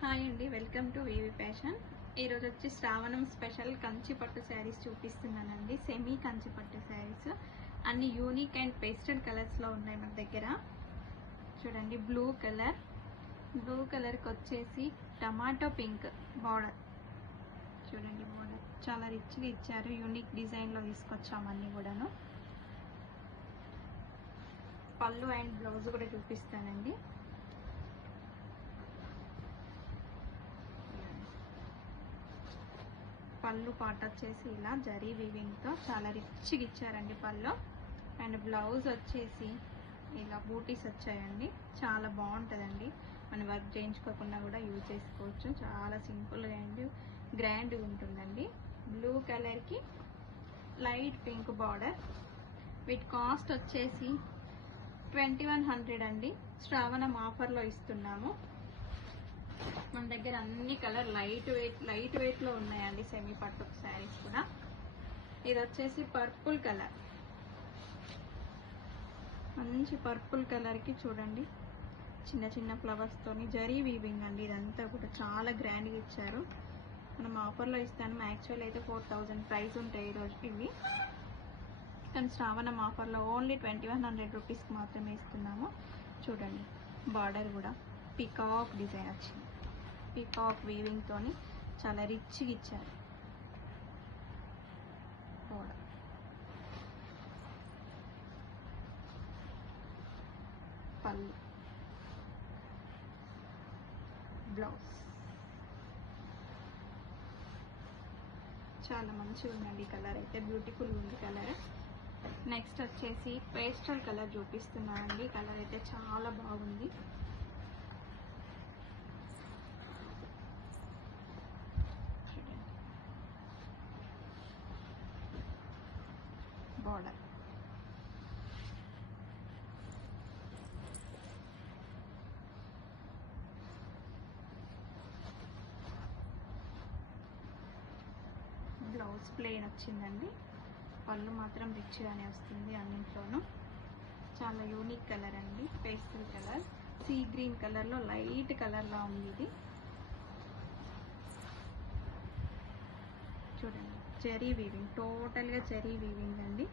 Hi అండి, welcome to VV fashion. ఈరోజు వచ్చి శ్రావణం స్పెషల్ కంచి పట్టు శారీస్ చూపిస్తున్నానండి. సెమీ కంచి పట్టు శారీస్ అన్ని యూనిక్ అండ్ పేస్టల్ కలర్స్లో ఉన్నాయి మన దగ్గర. చూడండి, బ్లూ కలర్కి వచ్చేసి టమాటో పింక్ బార్డర్. చూడండి, బార్డర్ చాలా రిచ్గా ఇచ్చారు. యూనిక్ డిజైన్లో తీసుకొచ్చాము అన్నీ కూడాను. పళ్ళు అండ్ బ్లౌజ్ కూడా చూపిస్తానండి. పళ్ళు పాట వచ్చేసి ఇలా జరీ వీవింగ్తో చాలా రిచ్గా ఇచ్చారండి పళ్ళు. అండ్ బ్లౌజ్ వచ్చేసి ఇలా బూటీస్ వచ్చాయండి. చాలా బాగుంటుందండి. మనం వర్క్ చేయించుకోకుండా కూడా యూజ్ చేసుకోవచ్చు. చాలా సింపుల్గా అండ్ గ్రాండ్గా ఉంటుందండి. బ్లూ కలర్కి లైట్ పింక్ బార్డర్. వీటి కాస్ట్ వచ్చేసి 2100 అండి. శ్రావణం ఆఫర్లో ఇస్తున్నాము. మన దగ్గర అన్ని కలర్ లైట్ వెయిట్లో ఉన్నాయండి. సెమీ పట్టు శారీస్ కూడా. ఇది వచ్చేసి పర్పుల్ కలర్, మంచి పర్పుల్ కలర్కి చూడండి చిన్న చిన్న ఫ్లవర్స్తోని జరీ వీవింగ్ అండి. ఇదంతా కూడా చాలా గ్రాండ్గా ఇచ్చారు. మనం ఆఫర్లో ఇస్తాను. యాక్చువల్ అయితే 4000 ప్రైస్ ఉంటాయి ఈరోజు ఇవి, కానీ శ్రావణం ఆఫర్లో ఓన్లీ 2100 రూపీస్కి మాత్రమే ఇస్తున్నాము. చూడండి, బార్డర్ కూడా పీకాక్ డిజైన్ వచ్చింది. పీకాక్ వీవింగ్ తోని చాలా రిచ్గా ఇచ్చారు. పళ్ళు, బ్లౌజ్ చాలా మంచిగా ఉందండి. కలర్ అయితే బ్యూటిఫుల్ ఉంది కలర్. నెక్స్ట్ వచ్చేసి పేస్టల్ కలర్ చూపిస్తున్నానండి. కలర్ అయితే చాలా బాగుంది. బార్డర్, బ్లౌజ్ ప్లెయిన్ వచ్చిందండి. పళ్ళు మాత్రం రిచ్గానే వస్తుంది అన్నింట్లోనూ. చాలా యూనిక్ కలర్ అండి. పేస్టల్ కలర్, సీ గ్రీన్ కలర్లో లైట్ కలర్లా ఉంది ఇది. చూడండి, జరీ వీవింగ్, టోటల్గా జరీ వీవింగ్ అండి.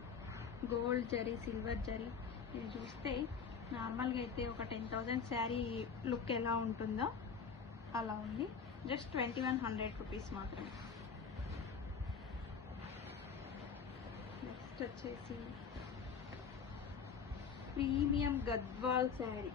Gold zari, silver zari. ఇది చూస్తే నార్మల్గా అయితే ఒక 10,000 శారీ లుక్ ఎలా ఉంటుందో అలా ఉంది. జస్ట్ 2100 రూపీస్ మాత్రమే. నెక్స్ట్ వచ్చేసి ప్రీమియం గద్వాల్ శారీ.